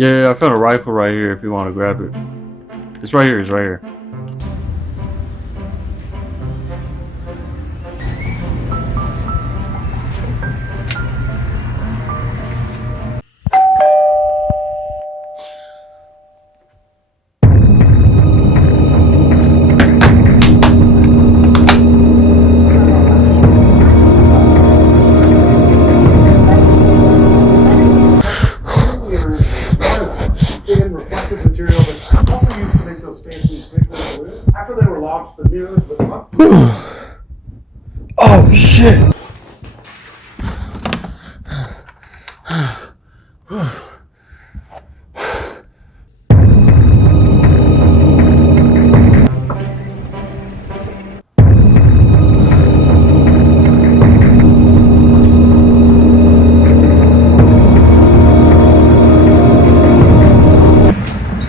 Yeah, I found a rifle right here if you want to grab it. It's right here, it's right here. Reflective material that's also used to make those fancy big balloons. After they were launched, the mirrors would up. Oh shit!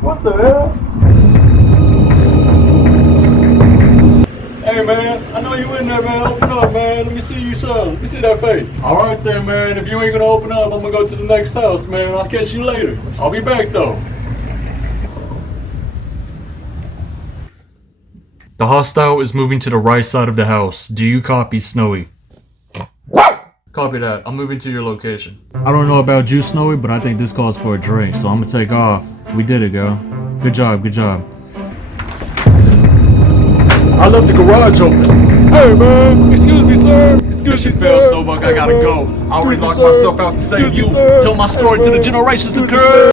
What the hell? Hey man, I know you in there, man. Open up, man. Let me see you, son. Let me see that face. All right then, man. If you ain't gonna open up, I'm gonna go to the next house, man. I'll catch you later. I'll be back though. The hostile is moving to the right side of the house. Do you copy, Snowy? Copy that. I'm moving to your location. I don't know about you, Snowy, but I think this calls for a drink, so I'm gonna take off. We did it, girl. Good job, good job. I left the garage open. Hey man, excuse me, sir. Excuse me, sir. Snowbug, I gotta go. I already locked myself out to save you. Tell my story to the generations to come.